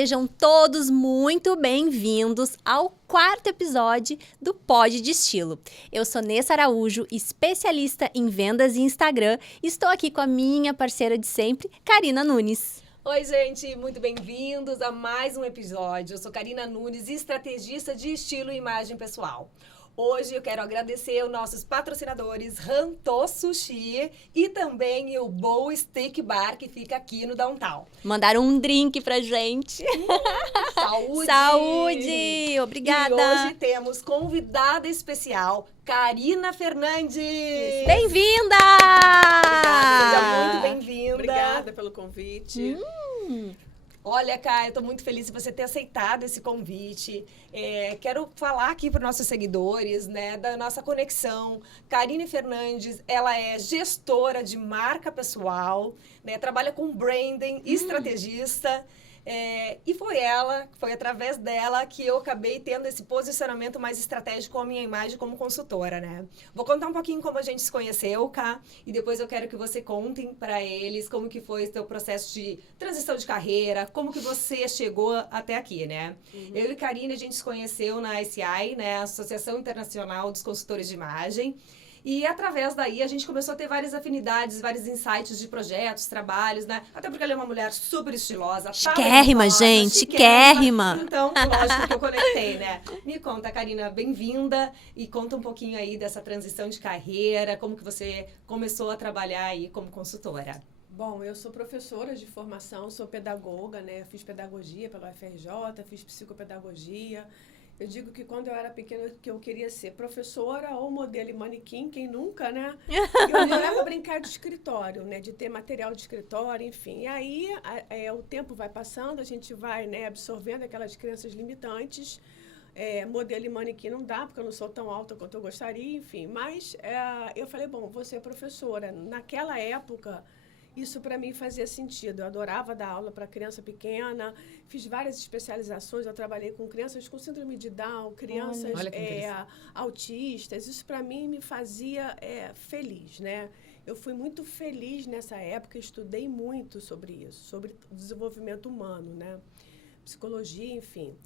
sejam todos muito bem-vindos ao 4º episódio do Pod de Estilo. Eu sou Nessa Araújo, especialista em vendas e Instagram, e estou aqui com a minha parceira de sempre, Karina Nunes. Oi, gente, muito bem-vindos a mais um episódio. Eu sou Karina Nunes, estrategista de estilo e imagem pessoal. Hoje eu quero agradecer aos nossos patrocinadores Rantô Sushi e também o Bow Steak Bar, que fica aqui no Downtown. Mandaram um drink pra gente. Saúde! Saúde! Obrigada! E hoje temos convidada especial, Karina Fernandes! Bem-vinda! Obrigada, seja muito bem-vinda! Obrigada pelo convite. Olha, Kai, eu tô muito feliz de você ter aceitado esse convite. Quero falar aqui para os nossos seguidores, né, da nossa conexão. Karine Fernandes, ela é gestora de marca pessoal, né, trabalha com branding, estrategista. E foi através dela que eu acabei tendo esse posicionamento mais estratégico com a minha imagem como consultora, né? Vou contar um pouquinho como a gente se conheceu, Ká, e depois eu quero que você contem para eles como que foi o seu processo de transição de carreira, como que você chegou até aqui, né? Eu e Karine, a gente se conheceu na ICI, né, Associação Internacional dos Consultores de Imagem. E através daí a gente começou a ter várias afinidades, vários insights de projetos, trabalhos, né? Até porque ela é uma mulher super estilosa. Chiquérrima, gente, chiquérrima. Então, lógico que eu conectei, né? Me conta, Karina, bem-vinda e conta um pouquinho aí dessa transição de carreira, como que você começou a trabalhar aí como consultora. Bom, eu sou professora de formação, sou pedagoga, né? Fiz pedagogia pela UFRJ, fiz psicopedagogia. Eu digo que quando eu era pequena que eu queria ser professora ou modelo e manequim, quem nunca, né? Eu adorava brincar de escritório, né? De ter material de escritório, enfim. E aí o tempo vai passando, a gente vai, né, absorvendo aquelas crenças limitantes. Modelo e manequim não dá, porque eu não sou tão alta quanto eu gostaria, enfim. Mas eu falei, bom, vou ser professora. Naquela época, isso para mim fazia sentido. Eu adorava dar aula para criança pequena, fiz várias especializações, eu trabalhei com crianças com síndrome de Down, crianças autistas. Isso para mim me fazia feliz, né? Eu fui muito feliz nessa época, estudei muito sobre isso, sobre o desenvolvimento humano, né? Psicologia, enfim.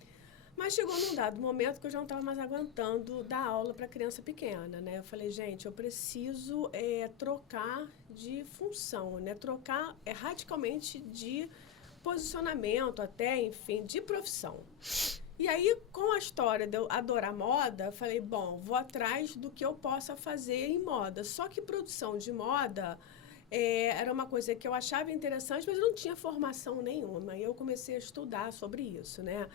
Mas chegou num dado momento que eu já não estava mais aguentando dar aula para criança pequena, né? Eu falei, gente, eu preciso trocar de função, né? Trocar radicalmente de posicionamento até, enfim, de profissão. E aí, com a história de eu adorar moda, eu falei, bom, vou atrás do que eu possa fazer em moda. Só que produção de moda era uma coisa que eu achava interessante, mas eu não tinha formação nenhuma. E eu comecei a estudar sobre isso, né?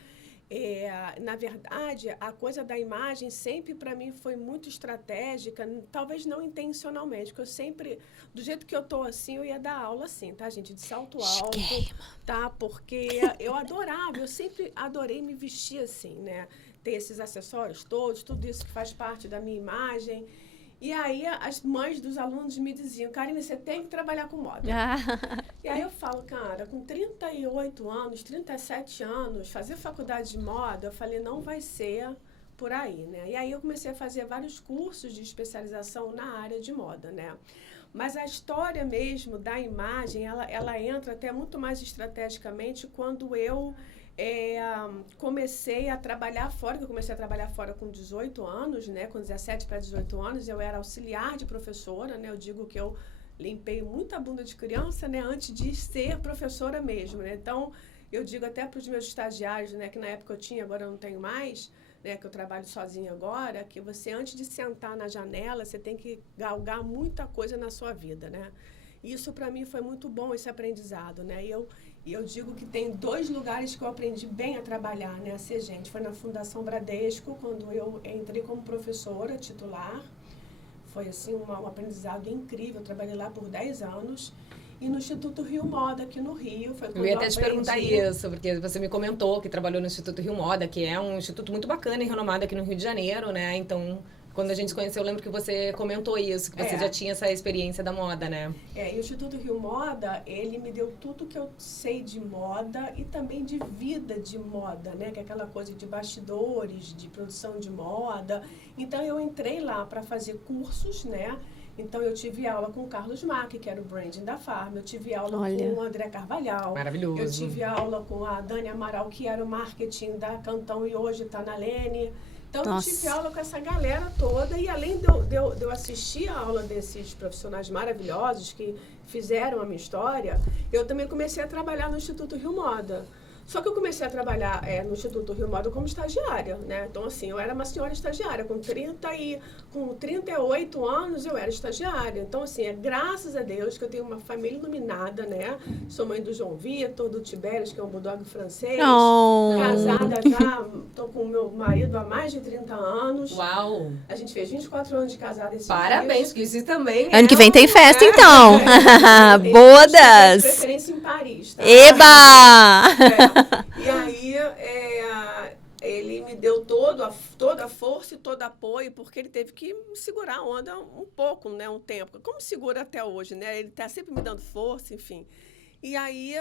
Na verdade, a coisa da imagem sempre para mim foi muito estratégica, talvez não intencionalmente, porque eu sempre, do jeito que eu tô assim, eu ia dar aula assim, tá, gente? De salto alto, tá? Porque eu adorava, eu sempre adorei me vestir assim, né? Ter esses acessórios todos, tudo isso que faz parte da minha imagem. E aí, as mães dos alunos me diziam, Karina, você tem que trabalhar com moda. E aí eu falo, cara, com 38 anos, 37 anos, fazer faculdade de moda, eu falei, não vai ser por aí, né? E aí eu comecei a fazer vários cursos de especialização na área de moda, né? Mas a história mesmo da imagem, ela entra até muito mais estrategicamente quando eu comecei a trabalhar fora, que eu comecei a trabalhar fora com 18 anos, né? Com 17 para 18 anos, eu era auxiliar de professora, né? Eu digo que eu limpei muita bunda de criança, né? Antes de ser professora mesmo, né? Então, eu digo até para os meus estagiários, né? Que na época eu tinha, agora eu não tenho mais, né? Que eu trabalho sozinha agora, que você, antes de sentar na janela, você tem que galgar muita coisa na sua vida, né? Isso, para mim, foi muito bom, esse aprendizado, né? E eu digo que tem 2 lugares que eu aprendi bem a trabalhar, né? A ser gente. Foi na Fundação Bradesco, quando eu entrei como professora titular. Foi, assim, um aprendizado incrível. Eu trabalhei lá por 10 anos. E no Instituto Rio Moda, aqui no Rio. Foi quando eu ia até te perguntar isso, porque você me comentou que trabalhou no Instituto Rio Moda, que é um instituto muito bacana e renomado aqui no Rio de Janeiro, né? Então, quando a gente se conheceu, eu lembro que você comentou isso, que você já tinha essa experiência da moda, né? E o Instituto Rio Moda, ele me deu tudo que eu sei de moda e também de vida de moda, né? Que é aquela coisa de bastidores, de produção de moda. Então, eu entrei lá para fazer cursos, né? Então, eu tive aula com o Carlos Mack, que era o branding da Farm. Eu tive aula Olha. com o André Carvalhal. Maravilhoso. Eu tive aula com a Dani Amaral, que era o marketing da Cantão e hoje está na Lene. Então, Nossa. eu tive aula com essa galera toda. E além de eu assistir a aula desses profissionais maravilhosos que fizeram a minha história, eu também comecei a trabalhar no Instituto Rio Moda. Só que eu comecei a trabalhar no Instituto Rio Moda como estagiária, né? Então, assim, eu era uma senhora estagiária. Com 38 anos, eu era estagiária. Então, assim, é graças a Deus que eu tenho uma família iluminada, né? Sou mãe do João Vitor, do Tibérias, que é um bulldog francês. Oh. Casada já, tô com o meu marido há mais de 30 anos. Uau! A gente fez 24 anos de casada esse Parabéns, porque isso também Ano que vem tem festa, então. Bodas! De preferência em Paris, tá? Eba! E aí, ele me deu toda a força e todo apoio, porque ele teve que me segurar a onda um pouco, né, um tempo. Como segura até hoje, né? Ele está sempre me dando força, enfim. E aí,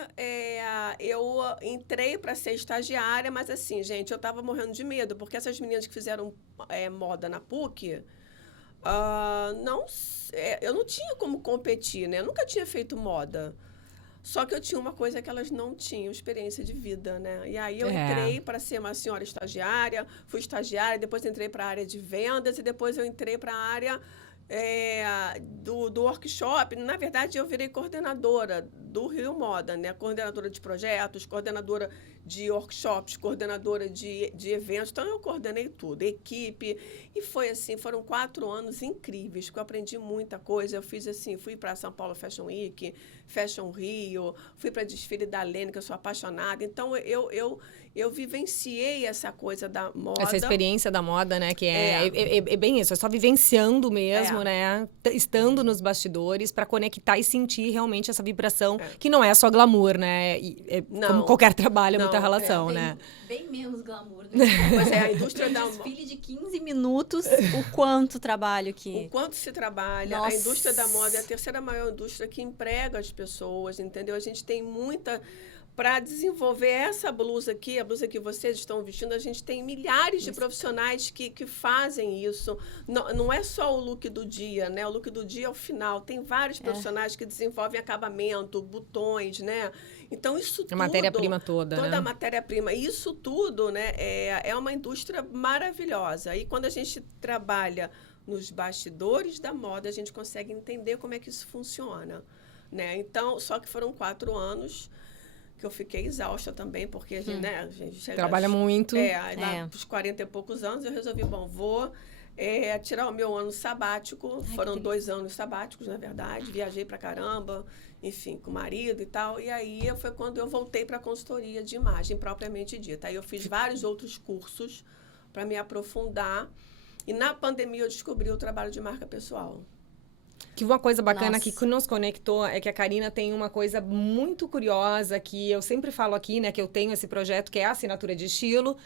eu entrei para ser estagiária, mas assim, gente, eu estava morrendo de medo, porque essas meninas que fizeram moda na PUC, eu não tinha como competir, né? Eu nunca tinha feito moda. Só que eu tinha uma coisa que elas não tinham, experiência de vida, né? E aí eu entrei para ser uma senhora estagiária, fui estagiária, depois entrei para a área de vendas e depois eu entrei para a área do workshop. Na verdade, eu virei coordenadora do Rio Moda, né? Coordenadora de projetos, coordenadora de workshops, coordenadora de eventos. Então, eu coordenei tudo, equipe. E foi assim, foram 4 anos incríveis, que eu aprendi muita coisa. Eu fiz assim, fui para São Paulo Fashion Week, Fashion Rio, fui para desfile da Lene, que eu sou apaixonada. Então, eu vivenciei essa coisa da moda. Essa experiência da moda, né? Que é bem isso, é só vivenciando mesmo, né? Estando nos bastidores para conectar e sentir realmente essa vibração, que não é só glamour, né? Como qualquer trabalho, é muita relação, né? Bem menos glamour. Pois é, a indústria da moda. Desfile de 15 minutos, o quanto trabalho que... O quanto se trabalha. Nossa. A indústria da moda é a terceira maior indústria que emprega as pessoas, entendeu? A gente tem muita... Para desenvolver essa blusa aqui, a blusa que vocês estão vestindo, a gente tem milhares de profissionais que fazem isso. Não é só o look do dia, né? O look do dia é o final. Tem vários profissionais que desenvolvem acabamento, botões, né? Então, isso tudo... A matéria-prima toda, né? Toda a matéria-prima. Isso tudo, né? É uma indústria maravilhosa. E quando a gente trabalha nos bastidores da moda, a gente consegue entender como é que isso funciona, né? Então, só que foram 4 anos... que eu fiquei exausta também, porque a gente chega... Trabalha muito. Dos 40 e poucos anos, eu resolvi, vou tirar o meu ano sabático. Foram 2 anos sabáticos, na verdade. Viajei pra caramba, enfim, com o marido e tal. E aí, foi quando eu voltei para a consultoria de imagem, propriamente dita. Aí, eu fiz vários outros cursos para me aprofundar. E, na pandemia, eu descobri o trabalho de marca pessoal. Que uma coisa bacana que nos conectou é que a Karina tem uma coisa muito curiosa que eu sempre falo aqui, né? Que eu tenho esse projeto que é a assinatura de estilo.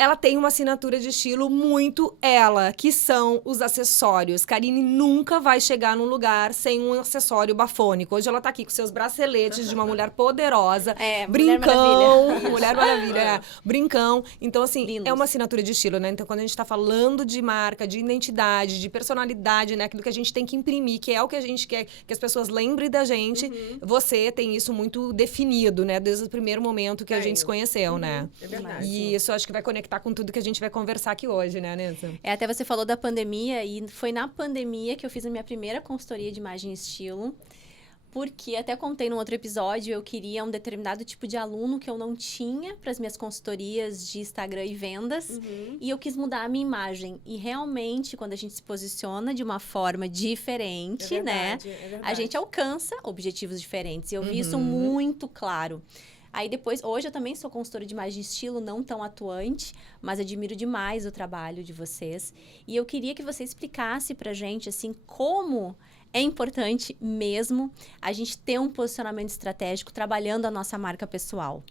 Ela tem uma assinatura de estilo muito ela, que são os acessórios. Karine nunca vai chegar num lugar sem um acessório bafônico. Hoje ela tá aqui com seus braceletes de uma mulher poderosa, brincão, Mulher Maravilha, brincão. Então, assim, é uma assinatura de estilo, né? Então, quando a gente tá falando de marca, de identidade, de personalidade, né? Aquilo que a gente tem que imprimir, que é o que a gente quer que as pessoas lembrem da gente, você tem isso muito definido, né? Desde o primeiro momento que a gente se conheceu, né? É verdade. E isso eu acho que vai conectar com tudo que a gente vai conversar aqui hoje, né, Nessa? Até você falou da pandemia, e foi na pandemia que eu fiz a minha primeira consultoria de imagem e estilo, porque até contei num outro episódio, eu queria um determinado tipo de aluno que eu não tinha para as minhas consultorias de Instagram e vendas, e eu quis mudar a minha imagem. E realmente, quando a gente se posiciona de uma forma diferente, a gente alcança objetivos diferentes. E eu vi isso muito claro. Aí depois, hoje eu também sou consultora de imagem e estilo, não tão atuante, mas admiro demais o trabalho de vocês. E eu queria que você explicasse pra gente, assim, como é importante mesmo a gente ter um posicionamento estratégico trabalhando a nossa marca pessoal.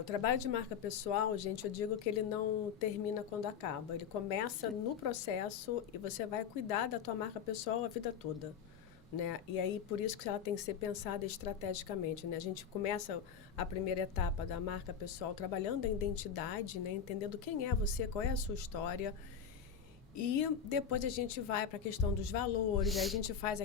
O trabalho de marca pessoal, gente, eu digo que ele não termina quando acaba. Ele começa no processo e você vai cuidar da tua marca pessoal a vida toda, né? E aí, por isso que ela tem que ser pensada estrategicamente, né? A gente começa a primeira etapa da marca pessoal trabalhando a identidade, né? Entendendo quem é você, qual é a sua história. E depois a gente vai para a questão dos valores, aí a gente faz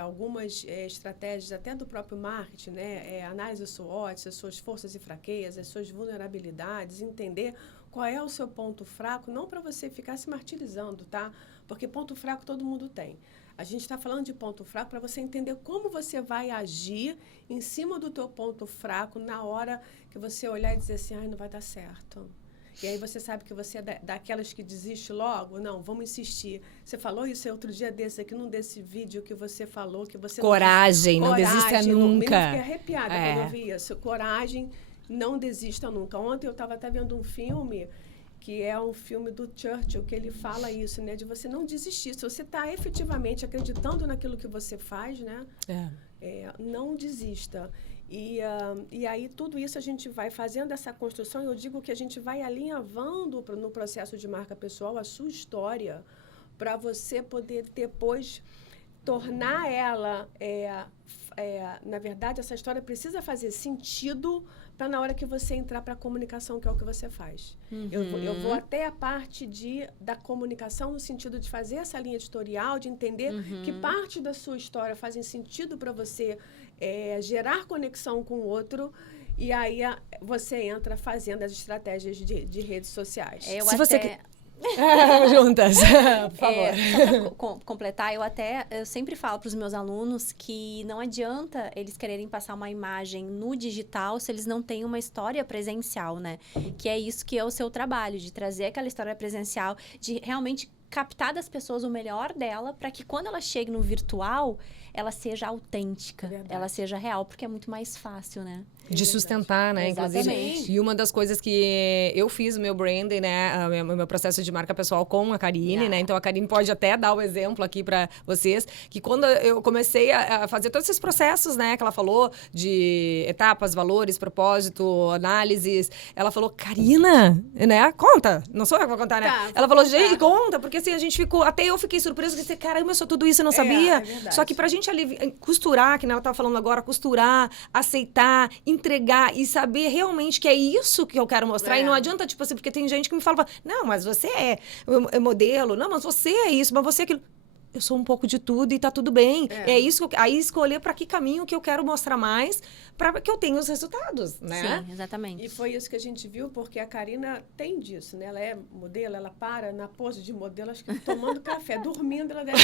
algumas estratégias até do próprio marketing, né? Análise SWOT, as suas forças e fraquezas, as suas vulnerabilidades, entender qual é o seu ponto fraco, não para você ficar se martirizando, tá? Porque ponto fraco todo mundo tem. A gente está falando de ponto fraco para você entender como você vai agir em cima do teu ponto fraco na hora que você olhar e dizer assim, ai, não vai dar certo. E aí você sabe que você é daquelas que desiste logo? Não, vamos insistir. Você falou isso outro dia desse aqui, num desse vídeo que você falou, que você... Coragem, não desista nunca. Eu fiquei arrepiada quando eu vi isso. Coragem, não desista nunca. Ontem eu estava até vendo um filme, que é um filme do Churchill, que ele fala isso, né? De você não desistir. Se você está efetivamente acreditando naquilo que você faz, né? Não desista. E aí, tudo isso a gente vai fazendo essa construção, eu digo que a gente vai alinhavando no processo de marca pessoal a sua história, para você poder depois tornar ela... na verdade, essa história precisa fazer sentido para na hora que você entrar para a comunicação, que é o que você faz. Eu vou até a parte da comunicação, no sentido de fazer essa linha editorial, de entender que parte da sua história fazem sentido para você gerar conexão com o outro, e aí você entra fazendo as estratégias de redes sociais. Você juntas, por favor. Só para completar, eu sempre falo para os meus alunos que não adianta eles quererem passar uma imagem no digital se eles não têm uma história presencial, né? Que é isso que é o seu trabalho, de trazer aquela história presencial, de realmente captar das pessoas o melhor dela, para que quando ela chegue no virtual, ela seja autêntica, ela seja real, porque é muito mais fácil, né? De sustentar, né? Exatamente. Inclusive. E uma das coisas que eu fiz o meu branding, né? O meu processo de marca pessoal com a Karine, né? Então a Karine pode até dar o exemplo aqui para vocês, que quando eu comecei a fazer todos esses processos, né? Que ela falou de etapas, valores, propósito, análises, ela falou, Karina, né? Conta. Não sou eu que vou contar, né? Ela falou, gente, conta, porque assim, a gente ficou, até eu fiquei surpresa, que caramba, eu sou tudo isso, eu não sabia. Só que pra gente ali costurar, que ela tava falando agora, costurar, aceitar, entregar e saber realmente que é isso que eu quero mostrar. E não adianta, tipo assim, porque tem gente que me fala, não, mas você é modelo, não, mas você é isso, mas você é aquilo. Eu sou um pouco de tudo e tá tudo bem. É isso que aí escolher para que caminho que eu quero mostrar mais, para que eu tenha os resultados, né? Sim, exatamente. E foi isso que a gente viu, porque a Karina tem disso, né? Ela é modelo, ela para na pose de modelo, acho que tomando café, dormindo, ela deve...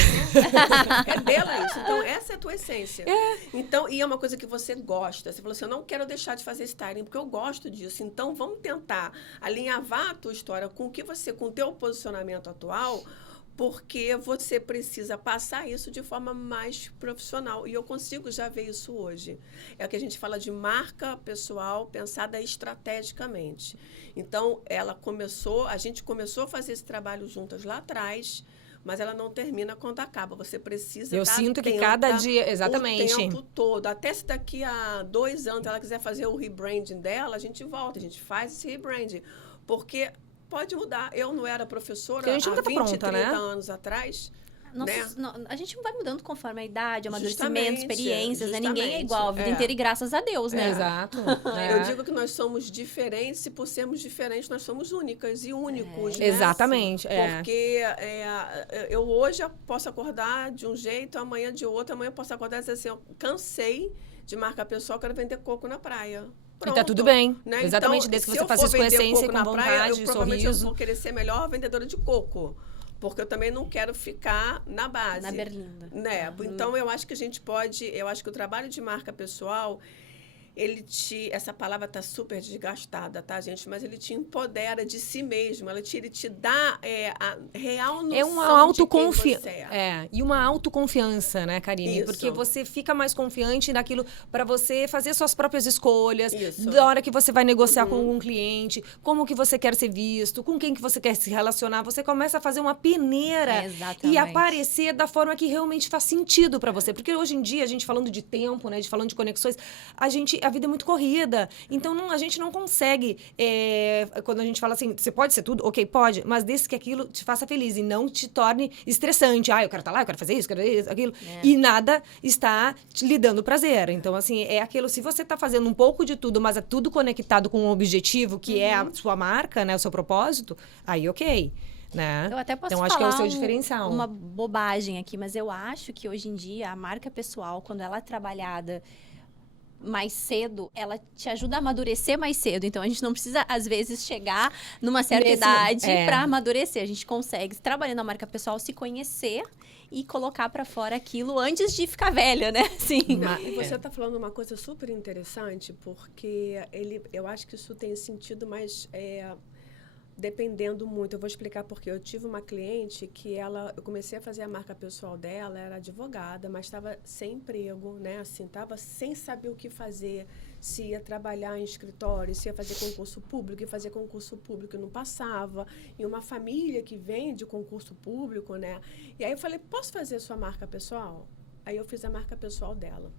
É dela isso. Então, essa é a tua essência. Então, e é uma coisa que você gosta. Você falou assim, eu não quero deixar de fazer styling, porque eu gosto disso. Então, vamos tentar alinhavar a tua história com o teu posicionamento atual, porque você precisa passar isso de forma mais profissional. E eu consigo já ver isso hoje. É o que a gente fala de marca pessoal pensada estrategicamente. Então, a gente começou a fazer esse trabalho juntas lá atrás, mas ela não termina quando acaba. Você precisa Eu sinto que cada dia, exatamente. O tempo todo. Até se daqui a 2 anos ela quiser fazer o rebranding dela, a gente volta, a gente faz esse rebranding. Porque... pode mudar. Eu não era professora há 20, pronta, 30 né? anos atrás. A gente vai mudando conforme a idade, amadurecimento, experiências, né? Ninguém é igual a vida inteira e graças a Deus, né? Exato. Eu digo que nós somos diferentes e por sermos diferentes nós somos únicas e únicos, né? Exatamente. Porque eu hoje posso acordar de um jeito, amanhã de outro, amanhã eu posso acordar e dizer assim, eu cansei de marca pessoal, quero vender coco na praia. Pronto, e tá tudo bem. Né? Exatamente, então, desde que você faça isso com essência, com vontade, praia, provavelmente sorriso. Eu vou querer ser melhor vendedora de coco. Porque eu também não quero ficar na base. Na berlinda. Né? Então, eu acho que eu acho que o trabalho de marca pessoal, essa palavra está super desgastada, tá, gente? Mas ele te empodera de si mesmo, ele te dá a real noção uma autoconfiança. de quem você é. E uma autoconfiança, né, Karine? Isso. Porque você fica mais confiante naquilo para você fazer suas próprias escolhas, Isso. da hora que você vai negociar com um cliente, como que você quer ser visto, com quem que você quer se relacionar, você começa a fazer uma peneira e aparecer da forma que realmente faz sentido para você. Porque hoje em dia, a gente falando de tempo, né, falando de conexões, a vida é muito corrida. Então, a gente não consegue... quando a gente fala assim, você pode ser tudo? Ok, pode. Mas desde que aquilo te faça feliz e não te torne estressante. Eu quero estar lá, eu quero fazer isso, quero isso, aquilo. E nada está lhe dando prazer. Então, assim, é aquilo... Se você está fazendo um pouco de tudo, mas é tudo conectado com um objetivo, que é a sua marca, né? O seu propósito, aí ok. né? Eu até posso Então, acho que é o falar seu diferencial. uma bobagem aqui, mas eu acho que hoje em dia a marca pessoal, quando ela é trabalhada mais cedo, ela te ajuda a amadurecer mais cedo. Então, a gente não precisa, às vezes, chegar numa certa idade para amadurecer. A gente consegue, trabalhando a marca pessoal, se conhecer e colocar para fora aquilo antes de ficar velha, né? Sim. E você está falando uma coisa super interessante, porque eu acho que isso tem sentido mais... dependendo muito. Eu vou explicar porque eu tive uma cliente que eu comecei a fazer a marca pessoal dela, era advogada, mas estava sem emprego, né? Assim, estava sem saber o que fazer, se ia trabalhar em escritório, se ia fazer concurso público, e fazer concurso público não passava, e uma família que vem de concurso público, né? E aí eu falei, posso fazer sua marca pessoal? Aí eu fiz a marca pessoal dela.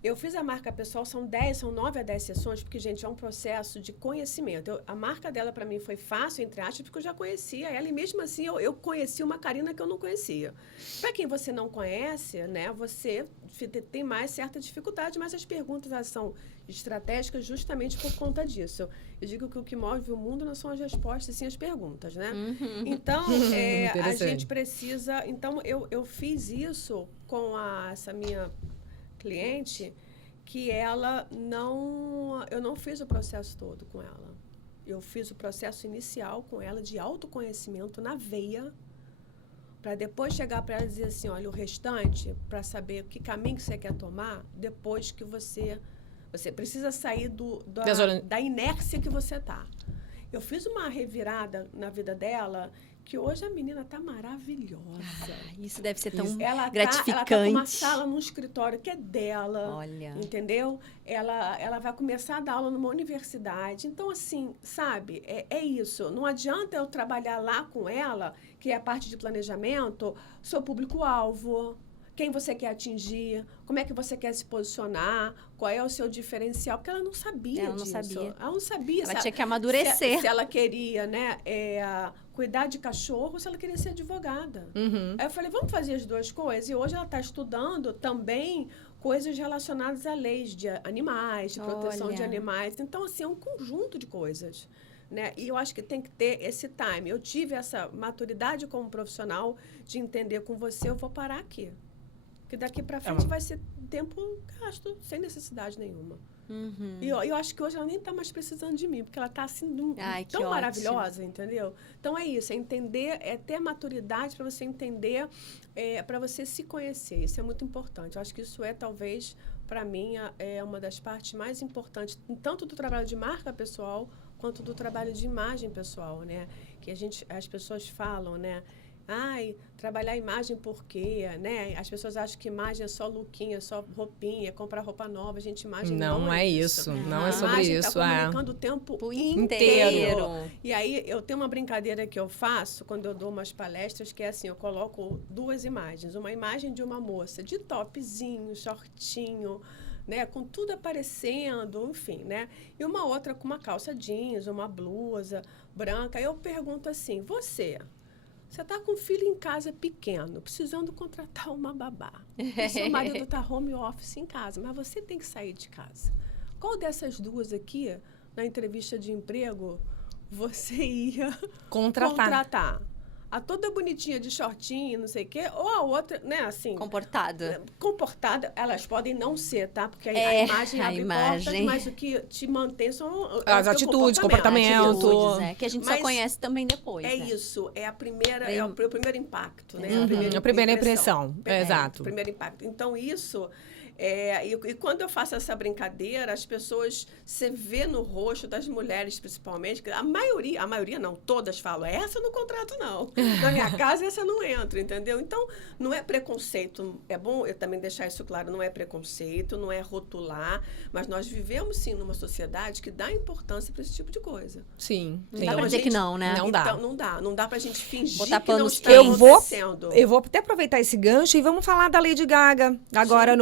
Eu fiz a marca pessoal, são 9 a 10 sessões, porque, gente, é um processo de conhecimento. A marca dela, para mim, foi fácil, entre aspas, porque eu já conhecia ela. E mesmo assim, eu conheci uma Karina que eu não conhecia. Para quem você não conhece, né, você tem mais certa dificuldade, mas as perguntas, elas são estratégicas justamente por conta disso. Eu digo que o que move o mundo não são as respostas, sim as perguntas, né? Então, a gente precisa... Então, eu fiz isso com essa minha... cliente, que eu não fiz o processo todo com ela. Eu fiz o processo inicial com ela de autoconhecimento na veia, para depois chegar para ela e dizer assim, olha, o restante, para saber que caminho que você quer tomar, depois que você precisa sair da inércia que você está. Eu fiz uma revirada na vida dela, que hoje a menina tá maravilhosa. Isso deve ser tão gratificante. Ela tá com uma sala num escritório que é dela. Olha. Entendeu? Ela vai começar a dar aula numa universidade. Então, assim, sabe? É isso. Não adianta eu trabalhar lá com ela, que é a parte de planejamento, seu público-alvo, quem você quer atingir, como é que você quer se posicionar, qual é o seu diferencial, porque ela não sabia disso. Ela não sabia. Ela tinha que amadurecer. Se ela queria, né, cuidar de cachorro, ou se ela queria ser advogada. Aí eu falei, vamos fazer as duas coisas? E hoje ela está estudando também coisas relacionadas a leis de animais, de proteção de animais. Então, assim, é um conjunto de coisas. Né? E eu acho que tem que ter esse time. Eu tive essa maturidade como profissional de entender com você, eu vou parar aqui. Porque daqui para frente vai ser tempo gasto, sem necessidade nenhuma. E eu acho que hoje ela nem está mais precisando de mim, porque ela está assim, tão maravilhosa, entendeu? Então é isso, é entender, é ter maturidade para você entender, para você se conhecer. Isso é muito importante. Eu acho que isso talvez, para mim, é uma das partes mais importantes, tanto do trabalho de marca pessoal, quanto do trabalho de imagem pessoal, né? Que as pessoas falam, né? Ai, trabalhar imagem por quê, né? As pessoas acham que imagem é só lookinha, só roupinha, comprar roupa nova. Gente, imagem não é isso. Não é sobre isso. Tá comunicando o tempo inteiro. E aí, eu tenho uma brincadeira que eu faço quando eu dou umas palestras, que é assim, eu coloco 2 imagens. Uma imagem de uma moça de topzinho, shortinho, né, com tudo aparecendo, enfim, né? E uma outra com uma calça jeans, uma blusa branca. Aí eu pergunto assim, você está com um filho em casa pequeno, precisando contratar uma babá. E seu marido está home office em casa, mas você tem que sair de casa. Qual dessas duas aqui, na entrevista de emprego, você ia contratar? A toda bonitinha de shortinho, não sei o quê, ou a outra, né, assim... Comportada, elas podem não ser, tá? Porque a imagem abre portas, mas o que te mantém são... As atitudes, comportamento. Que a gente só conhece também depois, né? Isso, é o primeiro impacto, né? A primeira impressão, exato. O primeiro impacto. Então, isso... E quando eu faço essa brincadeira, as pessoas, você vê no rosto das mulheres, principalmente, que a maioria não, todas falam, essa eu não contrato não. Na minha casa, essa não entra, entendeu? Então, não é preconceito. É bom eu também deixar isso claro, não é preconceito, não é rotular, mas nós vivemos, sim, numa sociedade que dá importância para esse tipo de coisa. Sim. Não dá pra dizer que não, né? Não dá pra gente fingir botar que não está acontecendo. Eu vou até aproveitar esse gancho e vamos falar da Lady Gaga, agora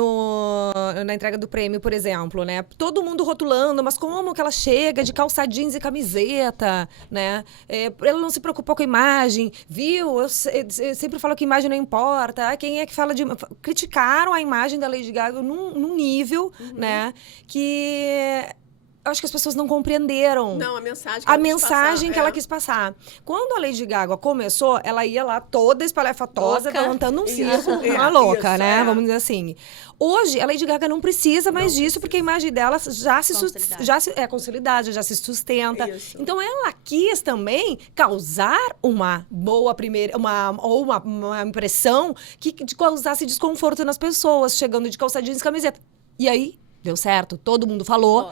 na entrega do prêmio, por exemplo, né? Todo mundo rotulando, mas como que ela chega de calça jeans e camiseta, né? Ela não se preocupou com a imagem, viu? Eu sempre falo que imagem não importa. Quem é que fala de... Criticaram a imagem da Lady Gaga num nível, né? Que... eu acho que as pessoas não compreenderam Não, a mensagem que a ela quis mensagem passar, que ela quis passar. Quando a Lady Gaga começou, ela ia lá toda espalhafatosa, Louca. levantando um Isso, circo, uma louca, isso, né? Vamos dizer assim. Hoje, a Lady Gaga não precisa mais disso, porque a imagem dela é consolidada, já se sustenta. Isso. Então, ela quis também causar uma boa uma impressão de causasse desconforto nas pessoas, chegando de calça jeans e camiseta. E aí, deu certo, todo mundo falou,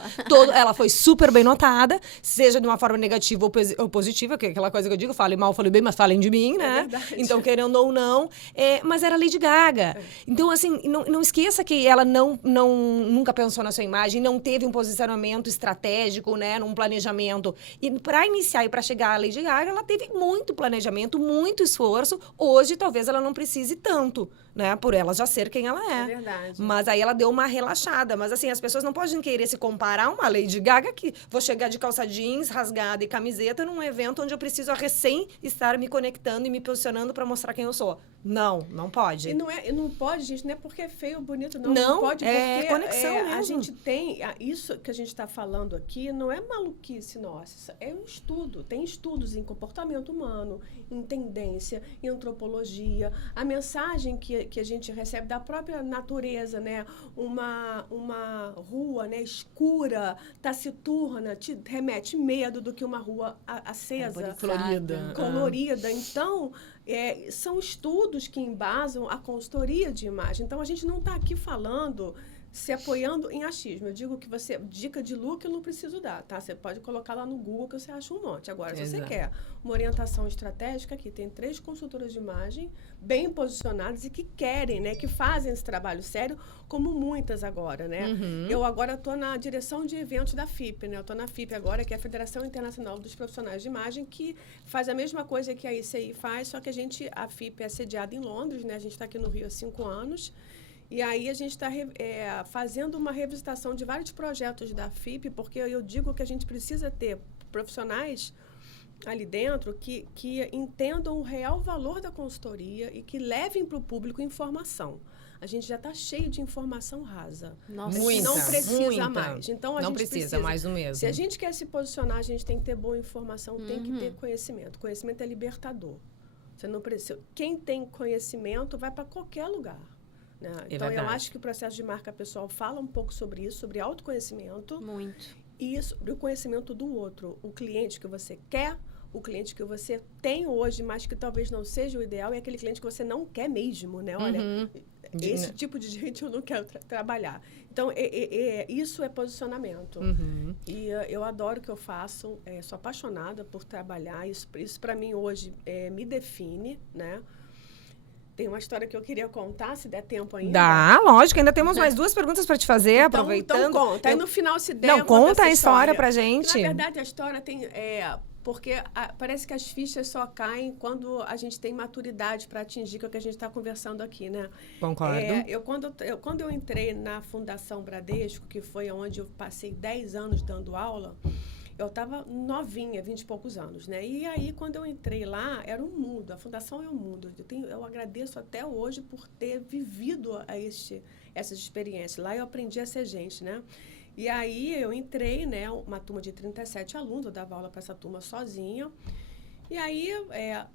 ela foi super bem notada, seja de uma forma negativa ou positiva, que é aquela coisa que eu digo, falem mal, falem bem, mas falem de mim, né? Então, querendo ou não, mas era Lady Gaga. Então, assim, não esqueça que ela nunca pensou na sua imagem, não teve um posicionamento estratégico, né, num planejamento. E para iniciar e para chegar à Lady Gaga, ela teve muito planejamento, muito esforço. Hoje, talvez ela não precise tanto, né, por ela já ser quem ela é. É verdade. Mas aí ela deu uma relaxada. Mas assim, as pessoas não podem querer se comparar a uma Lady Gaga que vou chegar de calça jeans, rasgada e camiseta num evento onde eu preciso recém estar me conectando e me posicionando para mostrar quem eu sou. Não pode. E não pode, gente, não é porque é feio ou bonito, não. Não, Pode é porque conexão a mesmo. gente tem... Isso que a gente está falando aqui não é maluquice nossa. É um estudo. Tem estudos em comportamento humano, em tendência, em antropologia. A mensagem que a gente recebe da própria natureza, né? Uma rua, né, escura, taciturna, te remete medo do que uma rua acesa, Florida. colorida. Então, são estudos que embasam a consultoria de imagem. Então, a gente não está aqui falando, se apoiando em achismo. Eu digo que dica de look eu não preciso dar, tá? Você pode colocar lá no Google que você acha um monte. Agora, se você quer uma orientação estratégica, aqui tem 3 consultoras de imagem bem posicionadas e que querem, né? Que fazem esse trabalho sério, como muitas agora, né? Eu agora estou na direção de eventos da FIP, né? Eu estou na FIP agora, que é a Federação Internacional dos Profissionais de Imagem, que faz a mesma coisa que a ICI faz, só que a FIP é sediada em Londres, né? A gente está aqui no Rio há 5 anos. E aí a gente está fazendo uma revisitação de vários projetos da FIP, porque eu digo que a gente precisa ter profissionais ali dentro que entendam o real valor da consultoria e que levem para o público informação. A gente já está cheio de informação rasa. Nossa, não precisa mais. Então, não precisa mais do mesmo. Se a gente quer se posicionar, a gente tem que ter boa informação, tem que ter conhecimento. Conhecimento é libertador. Você não precisa. Quem tem conhecimento vai para qualquer lugar. Né? Então, eu acho que o processo de marca pessoal fala um pouco sobre isso, sobre autoconhecimento. Muito. E sobre o conhecimento do outro. O cliente que você quer, o cliente que você tem hoje, mas que talvez não seja o ideal, é aquele cliente que você não quer mesmo, né? Olha, esse tipo de gente eu não quero trabalhar. Então, isso é posicionamento. E eu adoro o que eu faço, sou apaixonada por trabalhar. Isso para mim, hoje, me define, né? Tem uma história que eu queria contar, se der tempo ainda. Dá, lógico. Ainda temos mais 2 perguntas para te fazer, aproveitando. Então conta. Aí no final, se der, não, conta a história pra gente. Na verdade, a história tem... porque parece que as fichas só caem quando a gente tem maturidade para atingir, que é o que a gente está conversando aqui, né? Concordo. Quando eu entrei na Fundação Bradesco, que foi onde eu passei 10 anos dando aula, eu estava novinha, 20 e poucos anos, né? E aí, quando eu entrei lá, era um mundo. A Fundação é um mundo. Eu agradeço até hoje por ter vivido essas experiências. Lá eu aprendi a ser gente, né? E aí, eu entrei, né? Uma turma de 37 alunos. Eu dava aula para essa turma sozinha. E aí,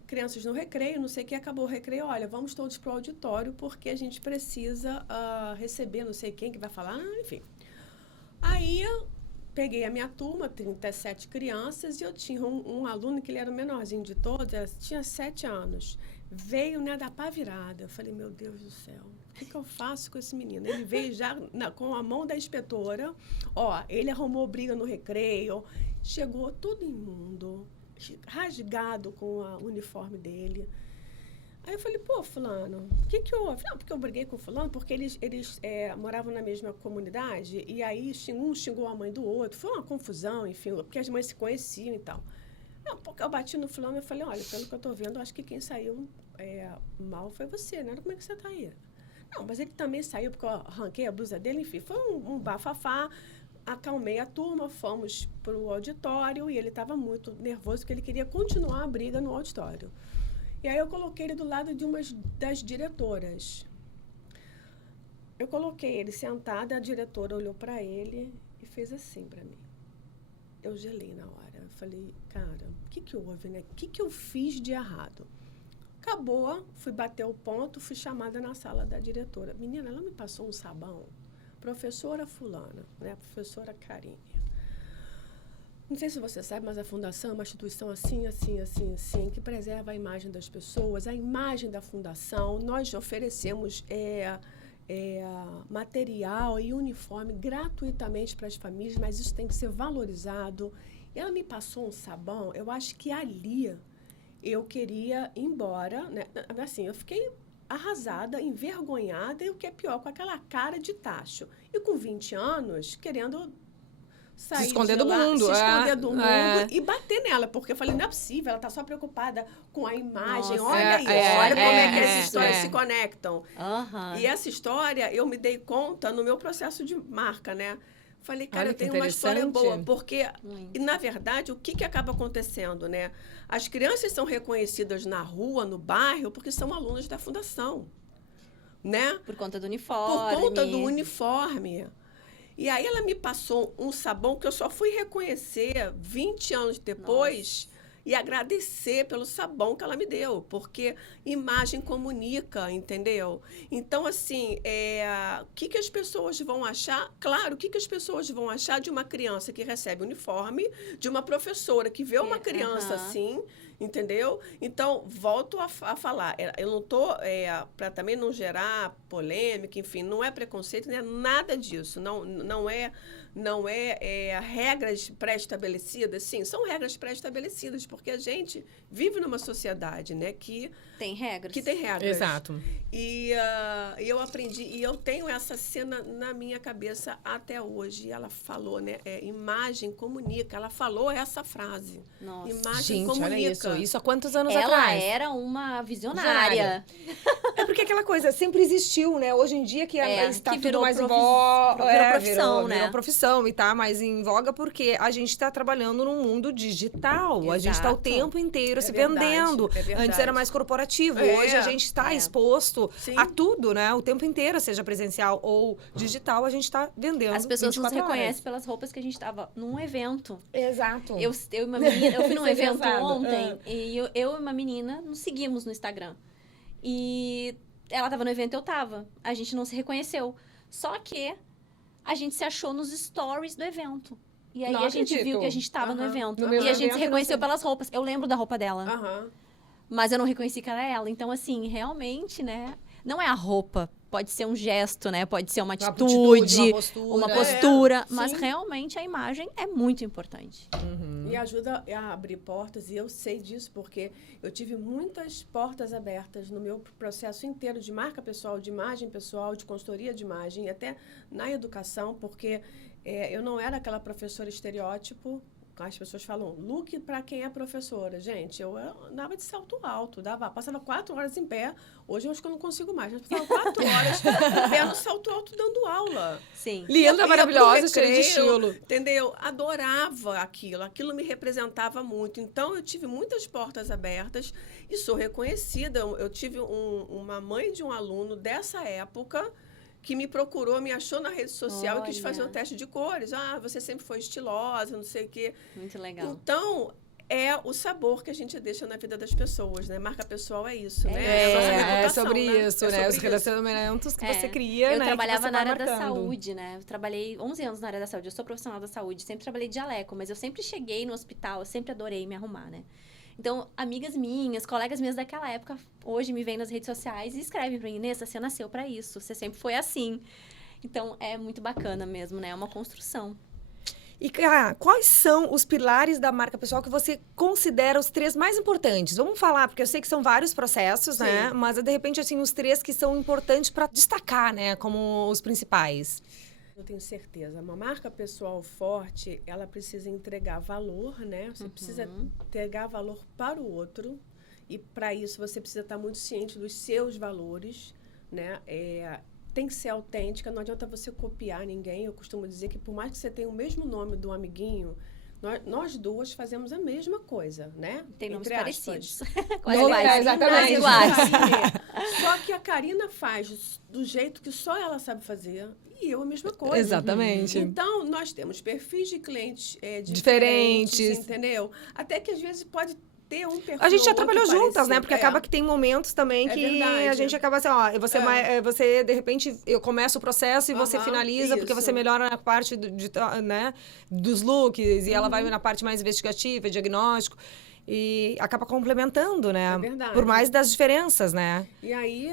crianças no recreio, não sei o que, acabou o recreio. Olha, vamos todos para o auditório, porque a gente precisa receber não sei quem que vai falar, enfim. Aí... peguei a minha turma, 37 crianças, e eu tinha um aluno que ele era o menorzinho de todos, tinha 7 anos. Veio, né, da pá virada. Eu falei, meu Deus do céu, o que eu faço com esse menino? Ele veio já com a mão da inspetora, ele arrumou briga no recreio, chegou todo imundo, rasgado com o uniforme dele. Aí eu falei, pô, fulano, o que houve? Não, porque eu briguei com o fulano, porque eles moravam na mesma comunidade, e aí um xingou a mãe do outro, foi uma confusão, enfim, porque as mães se conheciam e tal. Não, porque eu bati no fulano e falei, olha, pelo que eu tô vendo, acho que quem saiu mal foi você, né? Como é que você tá aí? Não, mas ele também saiu porque eu arranquei a blusa dele, enfim, foi um bafafá. Acalmei a turma, fomos pro auditório, e ele estava muito nervoso, porque ele queria continuar a briga no auditório. E aí eu coloquei ele do lado de uma das diretoras. Eu coloquei ele sentado, a diretora olhou para ele e fez assim para mim. eu gelei na hora. Eu falei, cara, o que houve, né? O que eu fiz de errado? Acabou, fui bater o ponto, fui chamada na sala da diretora. Menina, ela me passou um sabão. Professora fulana, né? Professora Karine. Não sei se você sabe, mas a Fundação é uma instituição assim, que preserva a imagem das pessoas, a imagem da Fundação. Nós oferecemos material e uniforme gratuitamente para as famílias, mas isso tem que ser valorizado. Ela me passou um sabão, eu acho que ali eu queria ir embora, né? Assim, eu fiquei arrasada, envergonhada, e o que é pior, com aquela cara de tacho. E com 20 anos, querendo sair se esconder de do lá, mundo. se esconder do mundo e bater nela, porque eu falei, não é possível, ela está só preocupada com a imagem. Nossa, olha isso, olha como é que essas histórias se conectam. E essa história, eu me dei conta no meu processo de marca, né? Falei, cara, Olha eu que tenho uma história boa, interessante. porque, na verdade, o que acaba acontecendo, né? As crianças são reconhecidas na rua, no bairro, porque são alunos da fundação, né? Por conta do uniforme. Por conta do uniforme. E aí ela me passou um sabão que eu só fui reconhecer 20 anos depois. E agradecer pelo sabão que ela me deu, porque imagem comunica, entendeu? Então, assim, o que as pessoas vão achar? Claro, o que as pessoas vão achar de uma criança que recebe uniforme, de uma professora que vê uma criança assim, entendeu? Então, volto a falar, eu não estou, para também não gerar polêmica, enfim, não é preconceito, não é nada disso, não é regras pré-estabelecidas, sim, são regras pré-estabelecidas, porque a gente vive numa sociedade, né, que tem regras. Exato. E eu aprendi, e eu tenho essa cena na minha cabeça até hoje. Ela falou, né, imagem comunica, ela falou essa frase. Nossa. Imagem Gente, comunica. olha isso há quantos anos Ela atrás? era uma visionária. É porque aquela coisa sempre existiu, né? Hoje em dia que está que tudo virou mais em virou voga. profissão, né? Virou profissão e tá mais em voga porque a gente está trabalhando num mundo digital. Exato. A gente está o tempo inteiro se verdade, vendendo. é verdade. Antes era mais corporativo. É, Hoje a gente está exposto Sim. a tudo, né? O tempo inteiro, seja presencial ou digital, a gente está vendendo. As pessoas nos 24 horas. reconhecem pelas roupas que a gente tava num evento. Exato. Eu e uma menina, eu fui num Isso é evento engraçado. ontem e eu e uma menina nos seguimos no Instagram. E ela tava no evento, eu tava. A gente não se reconheceu. Só que a gente se achou nos stories do evento. E aí Não a gente acredito. viu que a gente tava no evento. No E mesmo a gente evento, se não reconheceu sei. pelas roupas. Eu lembro da roupa dela. Aham. Mas eu não reconheci que era ela. Então, assim, realmente, né? Não é a roupa. Pode ser um gesto, né? Pode ser uma atitude, uma postura. Mas sim. realmente a imagem é muito importante. E ajuda a abrir portas, e eu sei disso porque eu tive muitas portas abertas no meu processo inteiro de marca pessoal, de imagem pessoal, de consultoria de imagem, e até na educação, porque eu não era aquela professora estereótipo. As pessoas falam, look para quem é professora. Gente, eu andava de salto alto, passava 4 horas em pé. Hoje eu acho que eu não consigo mais, mas passava 4 horas em pé no salto alto dando aula. Sim. Linda, Ia maravilhosa, pro cheia de recreio, estilo. Entendeu? Adorava aquilo. Aquilo me representava muito. Então, eu tive muitas portas abertas e sou reconhecida. Eu tive uma mãe de um aluno dessa época que me procurou, me achou na rede social e quis fazer um teste de cores. Ah, você sempre foi estilosa, não sei o quê. Muito legal. Então, é o sabor que a gente deixa na vida das pessoas, né? Marca pessoal é isso, né? É, a nossa é reputação, sobre né? isso, É né? sobre Os isso. relacionamentos que você cria, eu né? trabalhava que você na vai área da marcando. saúde, né? Eu trabalhei 11 anos na área da saúde. Eu sou profissional da saúde, sempre trabalhei de jaleco, mas eu sempre cheguei no hospital, eu sempre adorei me arrumar, né? Então, amigas minhas, colegas minhas daquela época, hoje me vêm nas redes sociais e escrevem pra mim, Nessa, você nasceu pra isso, você sempre foi assim. Então, é muito bacana mesmo, né? É uma construção. E, quais são os pilares da marca pessoal que você considera os 3 mais importantes? Vamos falar, porque eu sei que são vários processos, né? Mas, de repente, assim, os 3 que são importantes para destacar, né? Como os principais. Eu tenho certeza. Uma marca pessoal forte, ela precisa entregar valor, né? Você precisa entregar valor para o outro. E, para isso, você precisa estar muito ciente dos seus valores, né? Tem que ser autêntica, não adianta você copiar ninguém. Eu costumo dizer que por mais que você tenha o mesmo nome do amiguinho, Nós duas fazemos a mesma coisa, né? Tem nomes Entre aspas. parecidos. Quase iguais. Exatamente. Iguais. Só que a Karina faz do jeito que só ela sabe fazer e eu a mesma coisa. Exatamente. Então, nós temos perfis de clientes Diferentes. entendeu? Até que às vezes pode ter um perfil. A gente já ou outro trabalhou juntas, parecido. né? Porque acaba que tem momentos também É que verdade. a gente acaba assim, ó, você, de repente, eu começo o processo e você Aham, finaliza, porque isso. você melhora na parte né, dos looks, e ela vai na parte mais investigativa, diagnóstico, e acaba complementando, né? É verdade. Por mais das diferenças, né? E aí,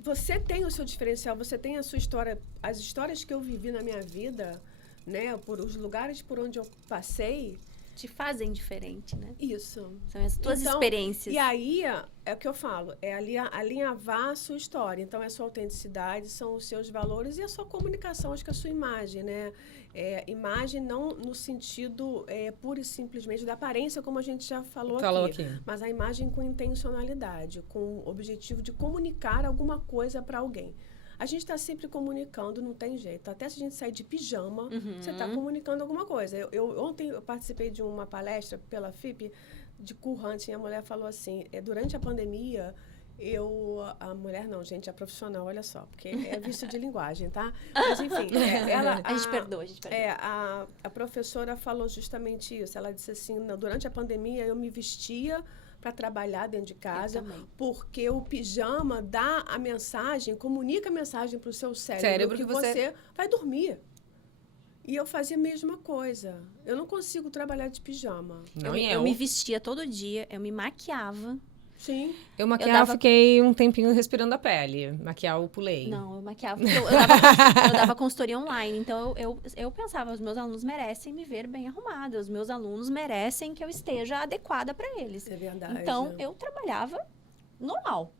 você tem o seu diferencial, você tem a sua história, as histórias que eu vivi na minha vida, né? Por os lugares por onde eu passei. Te fazem diferente, né? Isso. São as tuas Então, experiências. E aí, é o que eu falo, é alinhavar a sua história. Então, é a sua autenticidade, são os seus valores e a sua comunicação, acho que a sua imagem, né? Imagem não no sentido pura e simplesmente da aparência, como a gente já falou aqui. Mas a imagem com intencionalidade, com o objetivo de comunicar alguma coisa para alguém. A gente está sempre comunicando, não tem jeito. Até se a gente sair de pijama, você está comunicando alguma coisa. Ontem eu participei de uma palestra pela FIP de Currante, e a mulher falou assim, durante a pandemia, a mulher não, gente, a profissional, olha só, porque é vício de linguagem, tá? Mas, enfim, A gente perdoa, a gente perdoa. A professora falou justamente isso. Ela disse assim, durante a pandemia, eu me vestia para trabalhar dentro de casa, porque o pijama dá a mensagem, comunica a mensagem para o seu cérebro que você vai dormir. E eu fazia a mesma coisa. Eu não consigo trabalhar de pijama. Eu me vestia todo dia, eu me maquiava. Sim. Eu maquiava, fiquei um tempinho respirando a pele. Maquiar, eu pulei. Não, eu maquiava. Porque eu dava consultoria online. Então, eu pensava, os meus alunos merecem me ver bem arrumada. Os meus alunos merecem que eu esteja adequada para eles. É verdade. Então, eu trabalhava normal.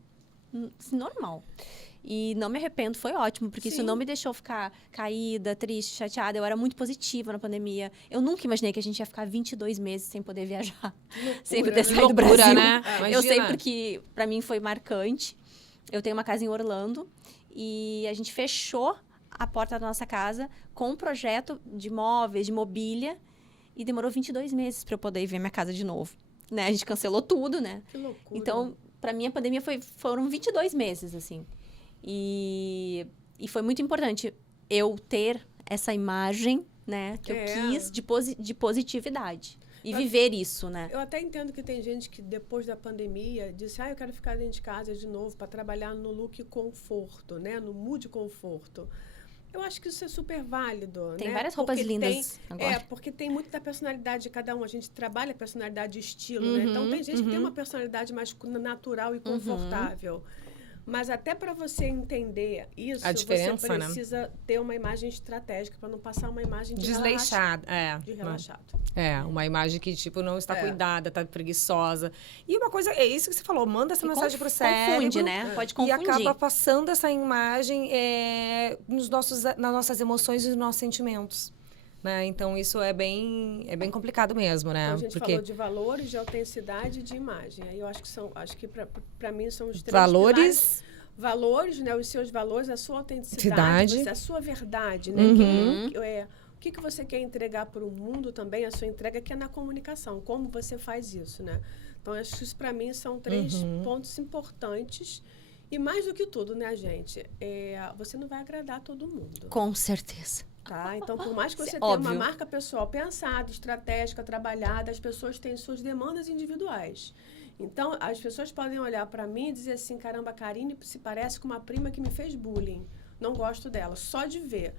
E não me arrependo, foi ótimo, porque isso não me deixou ficar caída, triste, chateada. Eu era muito positiva na pandemia. Eu nunca imaginei que a gente ia ficar 22 meses sem poder viajar, sem poder sair do Brasil. Né? Eu sei porque, para mim, foi marcante. Eu tenho uma casa em Orlando e a gente fechou a porta da nossa casa com um projeto de móveis, de mobília, e demorou 22 meses para eu poder ir ver minha casa de novo. Né? A gente cancelou tudo, né? Que loucura. Então, para mim, a pandemia foram 22 meses, assim. E foi muito importante eu ter essa imagem, né, que eu quis de positividade. E viver isso, né? Eu até entendo que tem gente que depois da pandemia disse, eu quero ficar dentro de casa de novo para trabalhar no look conforto, né, no mood conforto. Eu acho que isso é super válido. Tem várias roupas lindas agora. Porque tem muito da personalidade de cada um. A gente trabalha a personalidade de estilo, né? Então, tem gente que tem uma personalidade mais natural e confortável. Mas até para você entender isso, você precisa ter uma imagem estratégica para não passar uma imagem de desleixada. De relaxado. Uma imagem que, tipo, não está cuidada, está preguiçosa. E uma coisa, é isso que você falou, manda essa mensagem pro cérebro. Confunde, né? Pode confundir. E acaba passando essa imagem nas nossas emoções e nos nossos sentimentos. Né? Então, isso é bem complicado mesmo, né? Então, a gente falou de valores, de autenticidade e de imagem. Aí eu acho que para mim são os três valores. Valores, né? Os seus valores, a sua autenticidade, a sua verdade, né? O que você quer entregar para o mundo também, a sua entrega que é na comunicação. Como você faz isso, né? Então, acho que isso para mim são três pontos importantes. E mais do que tudo, né, gente? Você não vai agradar todo mundo. Com certeza. Tá? Então, por mais que você tenha uma marca pessoal pensada, estratégica, trabalhada, as pessoas têm suas demandas individuais. Então, as pessoas podem olhar para mim e dizer assim, caramba, a Karine se parece com uma prima que me fez bullying. Não gosto dela, só de ver.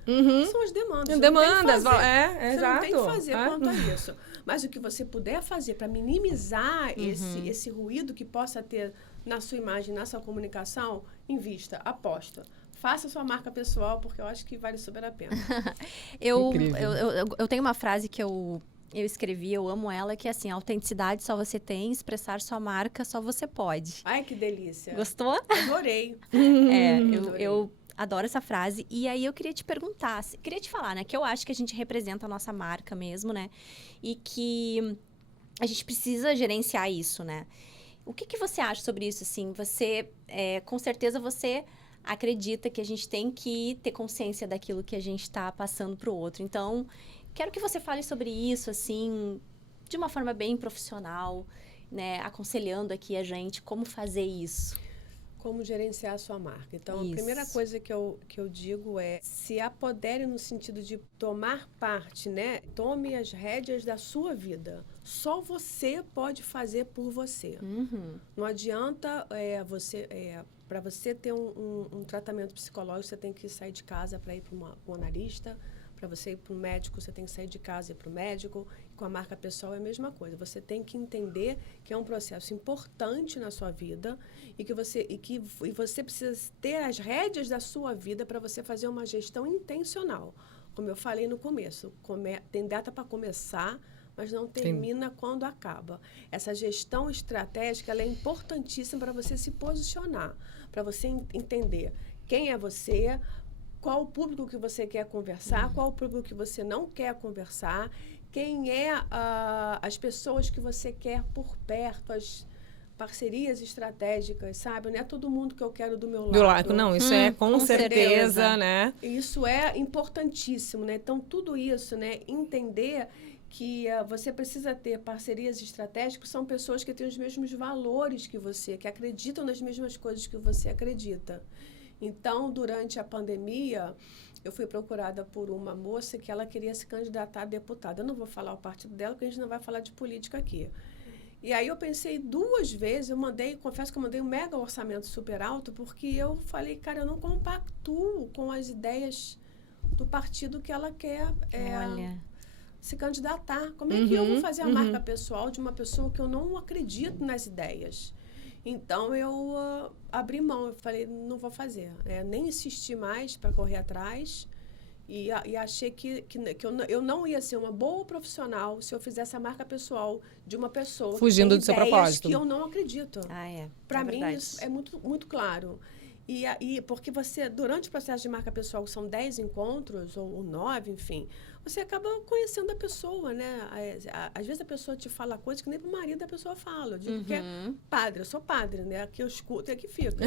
São as demandas. Demandas, você não tem que exato. fazer quanto a isso. Mas o que você puder fazer para minimizar esse ruído que possa ter na sua imagem, na sua comunicação, invista, aposta. Faça sua marca pessoal, porque eu acho que vale super a pena. Eu tenho uma frase que eu escrevi, eu amo ela, que é assim, autenticidade só você tem, expressar sua marca só você pode. Ai, que delícia. Gostou? Adorei. Eu adoro essa frase. E aí eu queria te perguntar, queria te falar, né, que eu acho que a gente representa a nossa marca mesmo, né, e que a gente precisa gerenciar isso, né. O que você acha sobre isso, assim? Com certeza você acredita que a gente tem que ter consciência daquilo que a gente está passando para o outro. Então, Quero que você fale sobre isso, assim, de uma forma bem profissional, né? Aconselhando aqui a gente como fazer isso. Como gerenciar a sua marca. Então, Isso. a primeira coisa que eu digo é se apodere no sentido de tomar parte, né? Tome as rédeas da sua vida. Só você pode fazer por você. Uhum. Não adianta para você ter um tratamento psicológico, você tem que sair de casa para ir para um analista. Para você ir para um médico, você tem que sair de casa e ir para o médico. Com a marca pessoal é a mesma coisa. Você tem que entender que é um processo importante na sua vida e você precisa ter as rédeas da sua vida para você fazer uma gestão intencional. Como eu falei no começo, tem data para começar, mas não termina quando acaba. Essa gestão estratégica ela é importantíssima para você se posicionar, para você entender quem é você, qual o público que você quer conversar, qual o público que você não quer conversar, quem é as pessoas que você quer por perto, as parcerias estratégicas, sabe? Não é todo mundo que eu quero do meu lado. Não, isso é com certeza, certeza, né? Isso é importantíssimo, né? Então, tudo isso, né? Entender que você precisa ter parcerias estratégicas, são pessoas que têm os mesmos valores que você, que acreditam nas mesmas coisas que você acredita. Então, durante a pandemia, eu fui procurada por uma moça que ela queria se candidatar a deputada. Eu não vou falar o partido dela, porque a gente não vai falar de política aqui. E aí eu pensei 2 vezes, confesso que eu mandei um mega orçamento super alto, porque eu falei, cara, eu não compactuo com as ideias do partido que ela quer se candidatar. Como é que eu vou fazer a marca pessoal de uma pessoa que eu não acredito nas ideias? Então, eu abri mão, eu falei, não vou fazer. Nem insisti mais para correr atrás e achei que eu não ia ser uma boa profissional se eu fizesse a marca pessoal de uma pessoa fugindo que do tem seu ideias propósito. que eu não acredito. Para mim, verdade. isso é muito, muito claro. E porque você, durante o processo de marca pessoal, são 10 encontros, ou 9, enfim, você acaba conhecendo a pessoa, né? Às vezes a pessoa te fala coisas que nem pro marido da pessoa fala. Eu digo que é padre, eu sou padre, né? Aqui eu escuto e aqui fica.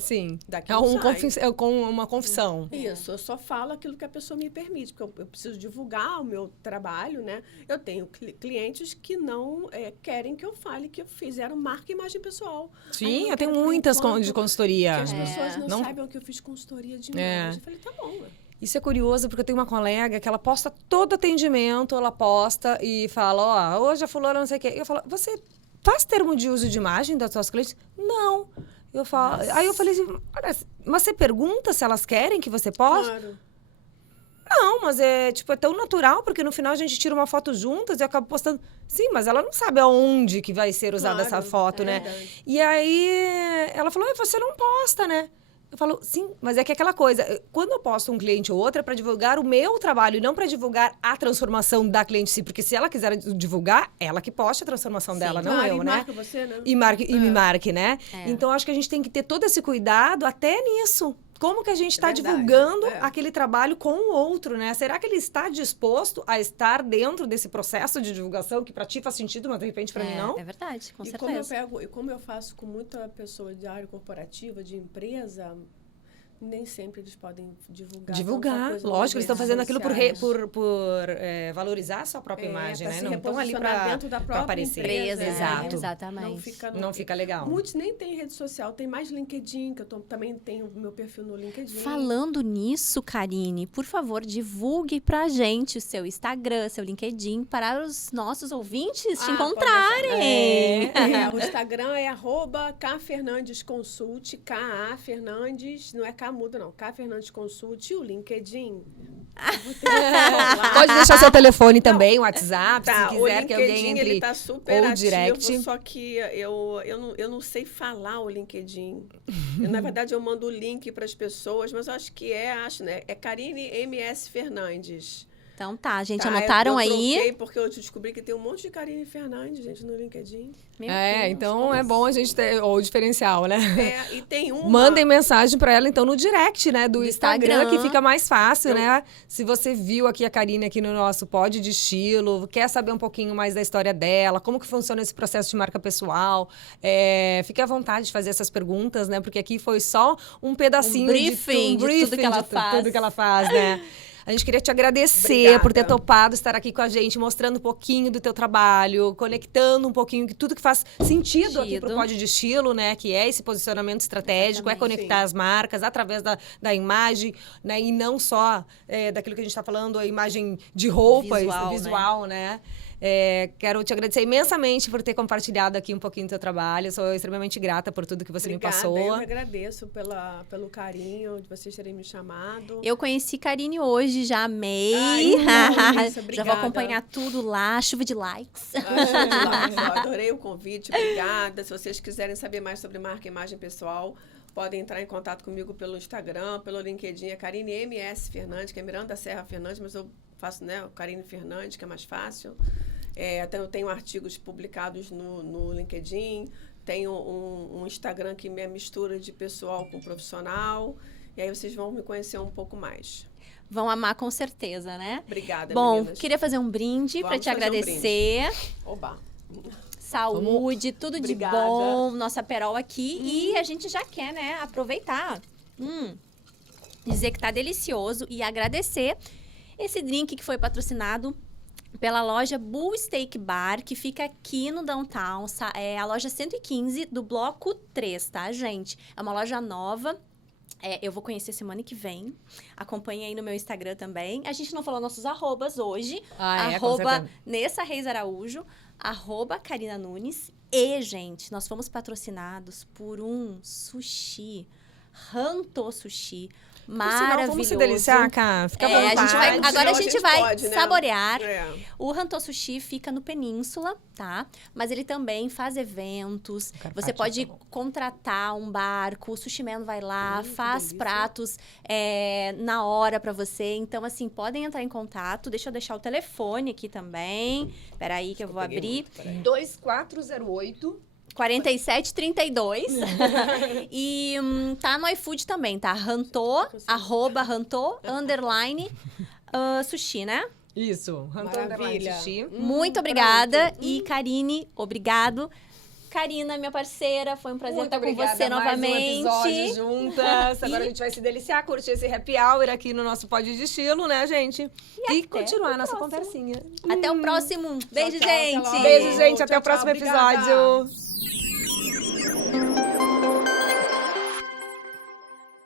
Sim. Daqui É uma confissão. Isso, eu só falo aquilo que a pessoa me permite, porque eu preciso divulgar o meu trabalho, né? Eu tenho clientes que não querem que eu fale que fizeram marca e imagem pessoal. Sim, eu tenho muitas de consultoria. Que as pessoas não saibam que eu fiz consultoria de imagem. Eu falei, tá bom, Isso é curioso, porque eu tenho uma colega que ela posta todo atendimento, ela posta e fala, hoje a fulana não sei o quê. Eu falo, você faz termo de uso de imagem das suas clientes? Não. Eu falo, aí eu falei assim, olha, mas você pergunta se elas querem que você poste? Claro. Não, mas é tão natural, porque no final a gente tira uma foto juntas e eu acabo postando. Sim, mas ela não sabe aonde que vai ser usada essa foto, né? Verdade. E aí ela falou, você não posta, né? Eu falo, sim, mas é que aquela coisa, quando eu posto um cliente ou outro, é para divulgar o meu trabalho e não para divulgar a transformação da cliente em si. Porque se ela quiser divulgar, ela que poste a transformação dela, não eu, e né? marca você, né? E me marque, né? Então, acho que a gente tem que ter todo esse cuidado até nisso. Como que a gente está verdade, divulgando aquele trabalho com o outro, né? Será que ele está disposto a estar dentro desse processo de divulgação que para ti faz sentido, mas de repente para mim não? É verdade, com E certeza. como eu faço com muita pessoa de área corporativa, de empresa, nem sempre eles podem divulgar. Divulgar, coisa lógico, eles estão fazendo aquilo por valorizar a sua própria imagem, pra né? se Não estão ali reposicionar para dentro da própria aparecer. empresa, Exato. Exatamente. Não fica legal. Muitos nem têm rede social, tem mais LinkedIn, que eu também tenho meu perfil no LinkedIn. Falando nisso, Karine, por favor, divulgue pra gente o seu Instagram, seu LinkedIn, para os nossos ouvintes te encontrarem. O Instagram é @kfernandesconsult, K.A. Fernandes, não é K muda não, K Fernandes Consult, e o LinkedIn. Pode deixar seu telefone também, o WhatsApp, se O quiser que alguém LinkedIn, entre ele tá super ou ativo, direct. só que eu não sei falar o LinkedIn. Na verdade, eu mando o link para as pessoas, mas eu acho que né? É Karine MS Fernandes. Então tá, gente, anotaram eu aí? troquei porque eu descobri que tem um monte de Karine Fernandes, gente, no LinkedIn. Meu Deus, Então é bom a gente ter o diferencial, né? E tem uma... Mandem mensagem para ela, então, no direct, né? Do Instagram, que fica mais fácil, né? Se você viu aqui a Karine aqui no nosso Pod de Estilo, quer saber um pouquinho mais da história dela, como que funciona esse processo de marca pessoal, fique à vontade de fazer essas perguntas, né? Porque aqui foi só um pedacinho briefing de tudo que ela faz. Tudo que ela faz, né? A gente queria te agradecer Obrigada. por ter topado estar aqui com a gente, mostrando um pouquinho do teu trabalho, conectando um pouquinho que tudo que faz sentido aqui pro Pod de Estilo, né? Que é esse posicionamento estratégico, é conectar as marcas através da imagem, né? E não só daquilo que a gente está falando, a imagem de roupa, visual, né? Quero te agradecer imensamente por ter compartilhado aqui um pouquinho do teu trabalho. Eu sou extremamente grata por tudo que você me passou. Eu que agradeço pelo carinho de vocês terem me chamado. Eu conheci Karine hoje, já amei. Já vou acompanhar tudo lá, chuva de likes. Chuva de likes. Eu adorei o convite, obrigada. Se vocês quiserem saber mais sobre marca e imagem pessoal, podem entrar em contato comigo pelo Instagram, pelo LinkedIn, é Karine MS Fernandes, que é Miranda Serra Fernandes, mas eu faço, né, o Karine Fernandes, que é mais fácil. Até eu tenho artigos publicados no LinkedIn, tenho um Instagram que é mistura de pessoal com profissional, e aí vocês vão me conhecer um pouco mais. Vão amar com certeza, né? Obrigada, Bom, meninas. queria fazer um brinde para te agradecer. Oba! Saúde, tudo Obrigada. de bom, nossa Perol aqui. E a gente já quer, né, aproveitar, dizer que tá delicioso e agradecer esse drink que foi patrocinado pela loja Bull Steak Bar, que fica aqui no Downtown, é a loja 115 do Bloco 3, tá, gente? É uma loja nova. Eu vou conhecer semana que vem. Acompanhe aí no meu Instagram também. A gente não falou nossos arrobas hoje. Arroba Nessa Reis Araújo, arroba Karina Nunes. E, gente, nós fomos patrocinados por um sushi, Ranto Sushi, maravilhoso. Vamos se deliciar, Cá. Fica à vontade. Agora a gente vai saborear. Né? O Ranto Sushi fica no Península, tá? Mas ele também faz eventos. Você pode contratar um barco, o Sushi Man vai lá, faz pratos na hora pra você. Então, assim, podem entrar em contato. Deixa eu deixar o telefone aqui também. Peraí que eu vou abrir. 2408 4732. E tá no iFood também, tá? Ranto, arroba Ranto, underline, sushi, né? Isso. Maravilha. Sushi. Muito obrigada. E Karine, obrigado. Karina, minha parceira, foi um prazer estar com você novamente. Mais um episódio juntas. Agora a gente vai se deliciar, curtir esse happy hour aqui no nosso Pod de Estilo, né, gente? E continuar a nossa conversinha. Até o próximo. Beijo, gente. Beijo, gente. Até o Tchau, próximo obrigada. episódio.